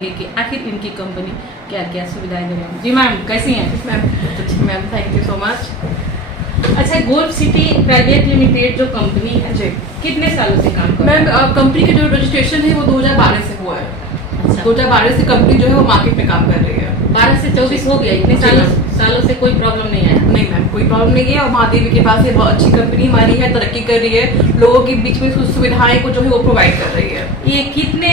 कि आखिर इनकी कंपनी क्या क्या सुविधाएं दे रही है। जी मैम, कैसी हैं? Ma'am thank you so much. अच्छा, गोल्फ सिटी प्राइवेट लिमिटेड जो कंपनी है जी कितने सालों से काम कर रही है? मैम कंपनी का जो रजिस्ट्रेशन है वो 2012 से हुआ है। अच्छा, 2012 से कंपनी जो है वो मार्केट में काम कर रही है। 12 से 24 हो गया, इतने जी, सालों से कोई प्रॉब्लम नहीं आया? नहीं मैम, कोई प्रॉब्लम नहीं है और महादेवी के पास ये बहुत अच्छी कंपनी हमारी है, तरक्की कर रही है, लोगों के बीच में सुविधाएं को जो है वो प्रोवाइड कर रही है। ये कितने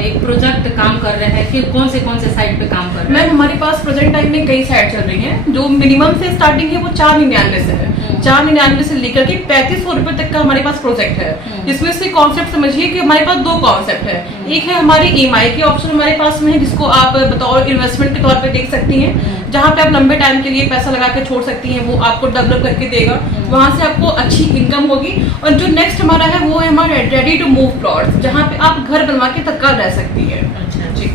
एक प्रोजेक्ट काम कर रहे हैं, फिर कौन से साइट पे काम कर रहे हैं? मैम हमारे पास प्रेजेंट टाइम में कई साइट चल रही हैं। जो मिनिमम से स्टार्टिंग है वो 499 से है। 499 से लेकर के 3500 रुपए तक का हमारे पास प्रोजेक्ट है। जिसमें से कॉन्सेप्ट समझिए कि हमारे पास दो कॉन्सेप्ट है। एक है हमारी EMI की ऑप्शन हमारे पास में है, जिसको आप बतौर इन्वेस्टमेंट के तौर पे देख सकती हैं, जहाँ पे आप लंबे टाइम के लिए पैसा लगा के छोड़ सकती हैं, वो आपको डेवलप करके देगा, वहां से आपको अच्छी इनकम होगी। और जो नेक्स्ट हमारा है वो है हमारा रेडी टू मूव प्लॉट, जहाँ पे आप घर बनवा के तत्काल रह सकती है। अच्छा जी।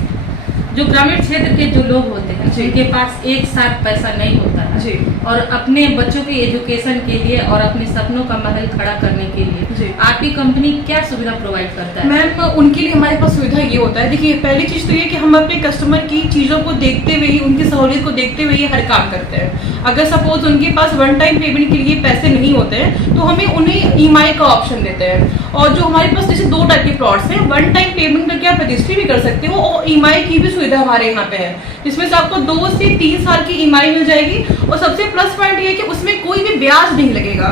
जो ग्रामीण क्षेत्र के जो लोग होते हैं जिनके पास एक साथ पैसा नहीं होता है जी और अपने बच्चों के एजुकेशन के लिए और अपने सपनों का महल खड़ा करने के जी। लिए आपकी कंपनी क्या सुविधा प्रोवाइड करता है? मैम उनके लिए हमारे पास सुविधा ये होता है, देखिए पहली चीज तो ये कि हम अपने कस्टमर की चीजों को देखते हुए ही, उनकी सहूलियत को देखते हुए ही हर काम करते हैं। अगर सपोज उनके पास वन टाइम पेमेंट के लिए पैसे नहीं होते हैं तो हमें उन्हें EMI का ऑप्शन देते हैं। और जो हमारे पास जैसे दो टाइप के प्लॉट्स हैं, वन टाइम पेमेंट करके आप रजिस्ट्री भी कर सकते हो और EMI की भी सुविधा हमारे यहाँ पे है, जिसमें से आपको 2 से 3 साल की EMI मिल जाएगी। और सबसे प्लस पॉइंट ये है कि उसमें कोई भी ब्याज नहीं लगेगा,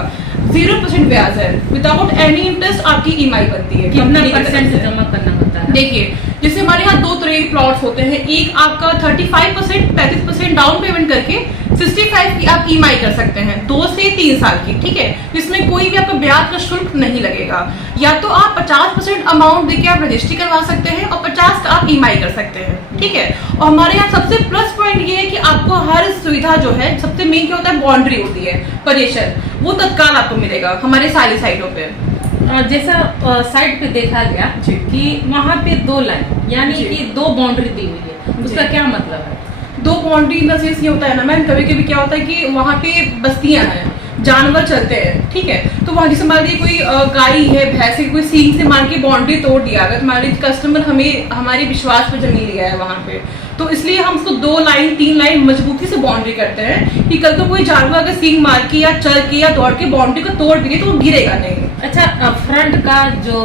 0% ब्याज है, विदाउट एनी इंटरेस्ट आपकी EMI बनती है। कितना परसेंट जमा करना होता है? देखिए जैसे हमारे यहाँ दो तरह के प्लॉट्स होते हैं, एक आपका 35% 35% डाउन पेमेंट करके 65 की आप EMI कर सकते हैं 2 से 3 साल की, ठीक है, जिसमें कोई भी आपका ब्याज का शुल्क नहीं लगेगा। या तो आप 50% अमाउंट देके आप रजिस्ट्री करवा सकते हैं और 50 का आप EMI कर सकते हैं, ठीक है। और हमारे यहाँ सबसे प्लस पॉइंट ये है कि आपको हर सुविधा जो है, सबसे मेन क्या होता है, बाउंड्री होती है, पोजीशन, वो तत्काल आपको मिलेगा हमारे सारी साइटों पे। जैसा साइट पे देखा गया कि वहाँ पे 2 लाइन यानी कि 2 बाउंड्री दी हुई है, उसका क्या मतलब है? 2 बाउंड्री इन द सेंस ये होता है ना मैम, कभी कभी क्या होता है कि वहाँ पे बस्तियां हैं, जानवर चलते हैं, ठीक है, तो वहाँ जैसे मान लीजिए कोई गाय है, भैंस है, कोई सींग से मार के बाउंड्री तोड़ दिया, अगर हमारे कस्टमर हमें हमारे विश्वास पर जमीन लिया है वहाँ पे, तो इसलिए हम उसको 2 लाइन 3 लाइन मजबूती से बाउंड्री करते हैं कि कल को कोई जानवर अगर सींग मार के या चल के या दौड़ के बाउंड्री को तोड़ दिए तो वो गिरेगा नहीं। अच्छा, फ्रंट का जो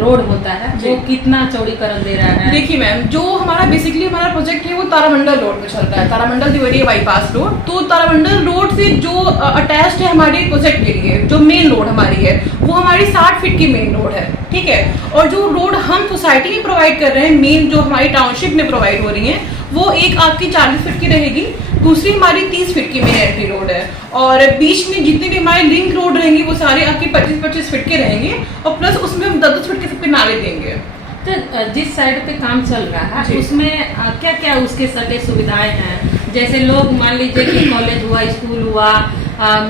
रोड होता है वो कितना चौड़ीकरण दे रहा है? देखिए मैम, जो हमारा बेसिकली हमारा प्रोजेक्ट है वो तारामंडल रोड पे चलता है, तारामंडल देवरिया बाईपास रोड। तो तारामंडल रोड से जो अटैच्ड है हमारे प्रोजेक्ट के लिए, जो मेन रोड हमारी है वो हमारी 60 फीट की मेन रोड है, ठीक है। और जो रोड हम सोसाइटी में प्रोवाइड कर रहे हैं, मेन जो हमारी टाउनशिप में प्रोवाइड हो रही है, वो एक आपकी 40 फीट की रहेगी, दूसरी हमारी 30 फीट की मेन एंट्री रोड है, और बीच में जितने भी हमारे लिंक रोड रहेंगे वो सारे आपके 25-25 फीट के रहेंगे, और प्लस उसमें हम 10-10 फीट के सबके नाले देंगे। तो जिस साइड पे काम चल रहा है उसमें क्या क्या उसके सटे सुविधाएं हैं? जैसे लोग मान लीजिए कि कॉलेज हुआ, स्कूल हुआ,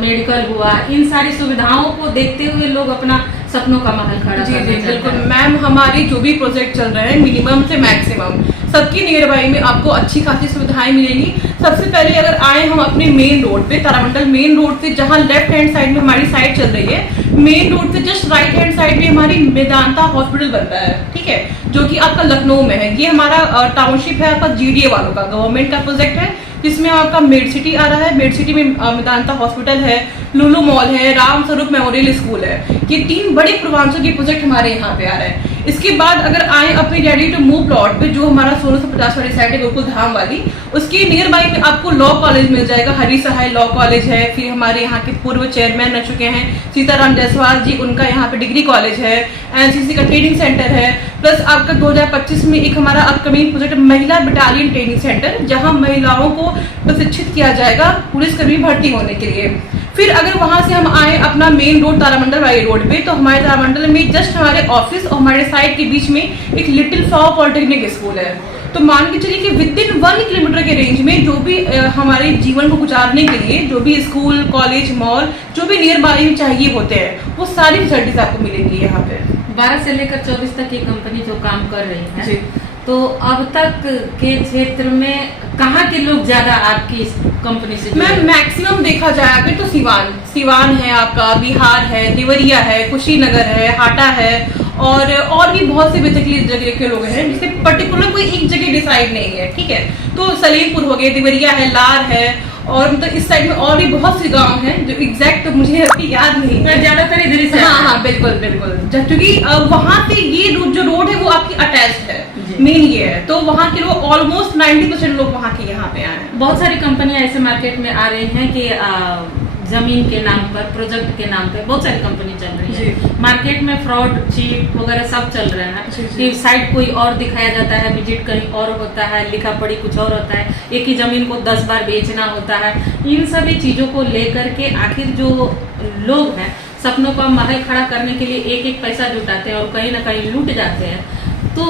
मेडिकल हुआ, इन सारी सुविधाओं को देखते हुए लोग अपना सपनों का महल खड़ा जी करना बिल्कुल मैम, हमारे जो भी प्रोजेक्ट चल रहे हैं मिनिमम से मैक्सिमम सबकी नियर बाई में आपको अच्छी खासी सुविधाएं मिलेंगी। सबसे पहले अगर आए हम अपने मेन रोड पे, तारामंडल मेन रोड से जहां लेफ्ट हैंड साइड में हमारी साइट चल रही है, मेन रोड से जस्ट राइट हैंड साइड में हमारी मेदांता हॉस्पिटल बन रहा है, ठीक है, जो कि आपका लखनऊ में है। ये हमारा टाउनशिप है आपका GDA वालों का, गवर्नमेंट का प्रोजेक्ट है, जिसमें आपका मेड सिटी आ रहा है। मेड सिटी में मेदांता हॉस्पिटल है, लुलु मॉल है, राम स्वरूप मेमोरियल स्कूल है। ये 3 बड़े पूर्वांचल के प्रोजेक्ट हमारे यहाँ पे आ रहे हैं। इसके बाद अगर आए अपने रेडी टू मूव प्लॉट पे, जो हमारा 1650 वाली साइड है गोकुल धाम वाली, उसके नियर बाई में आपको लॉ कॉलेज मिल जाएगा, हरी सहाय लॉ कॉलेज है। फिर हमारे यहाँ के पूर्व चेयरमैन रह चुके हैं सीताराम जायसवाल जी, उनका यहाँ पे डिग्री कॉलेज है, NCC का ट्रेनिंग सेंटर है। प्लस आपका 2025 में एक हमारा अपकमिंग प्रोजेक्ट महिला बटालियन ट्रेनिंग सेंटर, जहाँ महिलाओं को प्रशिक्षित किया जाएगा पुलिसकर्मी भर्ती होने के लिए। फिर अगर वहां से हम आए अपना मेन रोड तारामंडल वाली रोड पे, तो हमारे तारामंडल में जस्ट हमारे ऑफिस और हमारे साइट के बीच में एक लिटिल फ्लावर पॉलिटेक्निक स्कूल है। तो मान के चलिए कि विदिन 1 किलोमीटर के रेंज में जो भी हमारे जीवन को गुजारने के लिए जो भी स्कूल, कॉलेज, मॉल, जो भी नियर बाई में चाहिए होते हैं, वो सारी फैसिलिटीज आपको मिलेंगी यहाँ पे। 12 से लेकर 24 तक ये कंपनी जो काम कर रही है, तो अब तक के क्षेत्र में कहाँ के लोग ज्यादा आपकी इस कंपनी से? मैम मैक्सिमम देखा जाए अगर तो सिवान है आपका, बिहार है, देवरिया है, कुशीनगर है, हाटा है, और भी बहुत से बेसिकली जगह के लोग हैं, जिससे पर्टिकुलर कोई एक जगह डिसाइड नहीं है, ठीक है। तो सलीमपुर हो गए, देवरिया है, लार है, और मतलब इस साइड में और भी बहुत से गांव हैं जो एग्जैक्ट तो मुझे अभी याद नहीं है, ज्यादातर इधर से। हाँ, बिल्कुल बिल्कुल, क्योंकि वहाँ पे ये जो रोड है वो आपकी अटैच्ड है, मेन ये है, तो वहाँ के लोग ऑलमोस्ट 90% लोग वहाँ के यहाँ पे आए हैं। बहुत सारी कंपनियां ऐसे मार्केट में आ रही हैं कि जमीन के नाम पर, प्रोजेक्ट के नाम पे बहुत सारी कंपनी चल रही है मार्केट में। फ्रॉड, चीट वगैरह सब चल रहे हैं कि साइट कोई और दिखाया जाता है, विजिट कहीं और होता है, लिखा पढ़ी कुछ और होता है, एक ही जमीन को 10 बार बेचना होता है। इन सभी चीजों को लेकर के आखिर जो लोग हैं सपनों का महल खड़ा करने के लिए एक एक पैसा जुटाते हैं और कहीं ना कहीं लूट जाते हैं, तो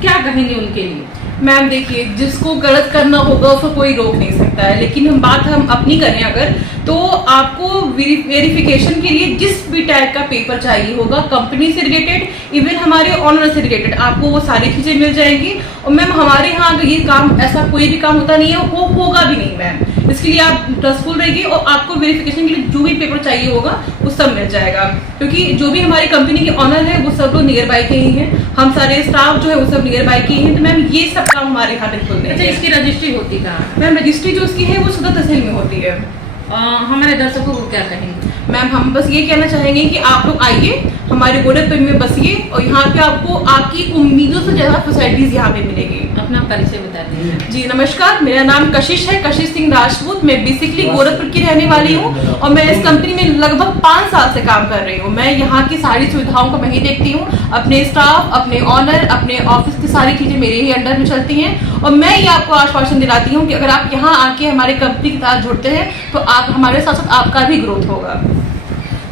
क्या कहेंगे उनके लिए? मैम देखिए, जिसको गलत करना होगा उसको कोई रोक नहीं सकता है, लेकिन हम अपनी करें अगर, तो आपको वेरिफिकेशन के लिए जिस भी टाइप का पेपर चाहिए होगा, कंपनी से रिलेटेड, इवन हमारे ऑनर से रिलेटेड, आपको वो सारी चीजें मिल जाएंगी। और मैम हमारे यहाँ अगर ये काम, ऐसा कोई भी काम होता नहीं है, वो होगा भी नहीं मैम, इसके लिए आप ट्रस्टफुल रहिए और आपको वेरिफिकेशन के लिए जो भी पेपर चाहिए होगा वो सब मिल जाएगा, क्योंकि जो भी हमारी कंपनी के ऑनर है वो सब लोग नियर बाई के ही हैं, हम सारे स्टाफ जो है वो सब नियर बाई के ही हैं, तो मैम ये सब काम हमारे यहाँ बिल्कुल नहीं है। इसकी रजिस्ट्री होती कहाँ है? मैम रजिस्ट्री जो उसकी है वो सदर तहसील में होती है। हमारे दर्शकों को क्या कहेंगे? मैम हम बस ये कहना चाहेंगे कि आप लोग आइए, हमारे गोरखपुर में बसिए, और यहाँ पे आपको आपकी उम्मीदों से ज्यादा फैसिलिटीज यहाँ पे मिलेगी। अपना परिचय बता दीजिए। जी नमस्कार, मेरा नाम कशिश है, कशिश सिंह राजपूत। मैं बेसिकली गोरखपुर की रहने वाली हूँ और मैं इस कंपनी में लगभग 5 साल से काम कर रही हूँ। मैं यहाँ की सारी सुविधाओं को मैं ही देखती हूँ, अपने स्टाफ, अपने ऑनर, अपने ऑफिस की सारी चीजें मेरे ही अंडर में चलती हैं, और मैं ये आपको आश्वासन दिलाती हूँ कि अगर आप यहाँ आके हमारे कंपनी के साथ जुड़ते हैं तो आप हमारे साथ साथ आपका भी ग्रोथ होगा।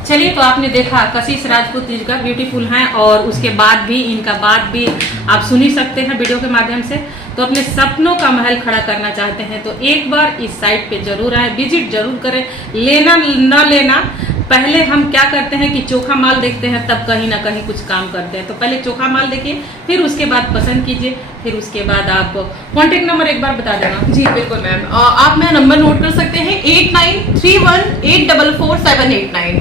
चलिए, तो आपने देखा कशिश राजपूत जी का ब्यूटीफुल हैं, और उसके बाद भी इनका बात भी आप सुन ही सकते हैं वीडियो के माध्यम से। तो अपने सपनों का महल खड़ा करना चाहते हैं तो एक बार इस साइट पे जरूर आए, विजिट जरूर करें। लेना न लेना, पहले हम क्या करते हैं कि चोखा माल देखते हैं, तब कहीं ना कहीं कुछ काम करते हैं। तो पहले चोखा माल देखिए, फिर उसके बाद पसंद कीजिए, फिर उसके बाद आप कॉन्टेक्ट नंबर एक बार बता देना। जी बिल्कुल मैम, आप मेरा नंबर नोट कर सकते हैं 8931844789।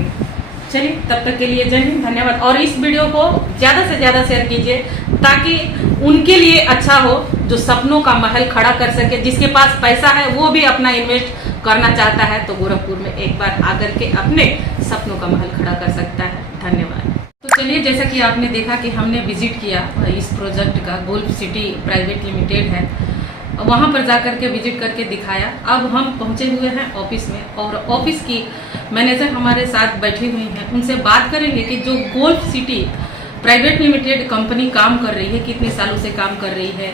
चलिए, तब तक के लिए जय हिंद, धन्यवाद। और इस वीडियो को ज्यादा से ज्यादा शेयर कीजिए ताकि उनके लिए अच्छा हो जो सपनों का महल खड़ा कर सके। जिसके पास पैसा है वो भी अपना इन्वेस्ट करना चाहता है तो गोरखपुर में एक बार आकर के अपने सपनों का महल खड़ा कर सकता है। धन्यवाद। तो चलिए, जैसा कि आपने देखा कि हमने विजिट किया इस प्रोजेक्ट का, गोल्फ सिटी प्राइवेट लिमिटेड है, वहाँ पर जाकर के विजिट करके दिखाया। अब हम पहुँचे हुए हैं ऑफिस में, और ऑफिस की मैनेजर हमारे साथ बैठी हुई हैं, उनसे बात करेंगे कि जो golf city private limited company काम कर रही है, कितने सालों से काम कर रही है,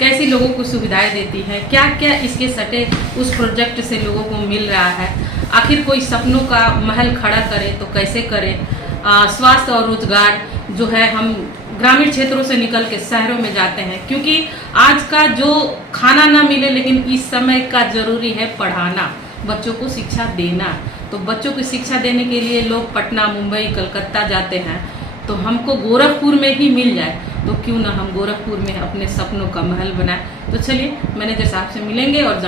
कैसी लोगों को सुविधाएं देती है, क्या क्या इसके सटे उस प्रोजेक्ट से लोगों को मिल रहा है, आखिर कोई सपनों का महल खड़ा करे तो कैसे करे। स्वास्थ्य और रोजगार जो है, हम ग्रामीण क्षेत्रों से निकल के शहरों में जाते हैं, क्योंकि आज का जो खाना ना मिले, लेकिन इस समय का जरूरी है पढ़ाना, बच्चों को शिक्षा देना। तो बच्चों को शिक्षा देने के लिए लोग पटना, मुंबई, कलकत्ता जाते हैं, तो हमको गोरखपुर में ही मिल जाए तो क्यों ना हम गोरखपुर में अपने सपनों का महल बनाए। तो चलिए, मैनेजर साहब से मिलेंगे और